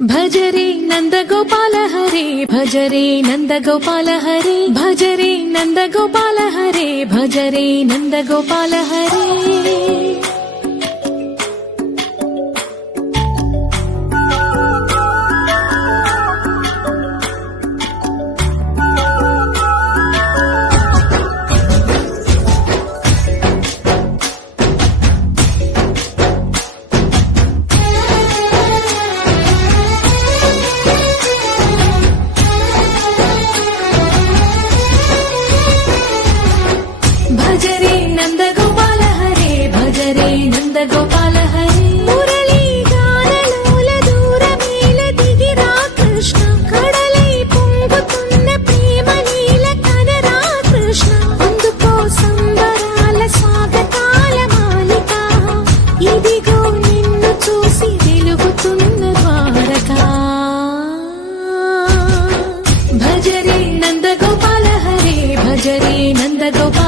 భజరే నందగోపాల హరే భజరే నందగోపాల హరే భజరే నందగోపాల హరే భజరే నందగోపాల హరే భజరే నందగోపాల హరే భజరే నందగోపాల హరే మురళీ గానలోల దూరమేల దిగిరా కృష్ణ కడలై పొంగుతున్న ప్రేమ నీల కనరా కృష్ణ అందుకో సంబరాల స్వాగతాల మాలిక ఇదిగో నిన్ను చూసి వెలుగుతున్న ద్వారకా భజరే నందగోపాల హరే భజరే నందగోపాల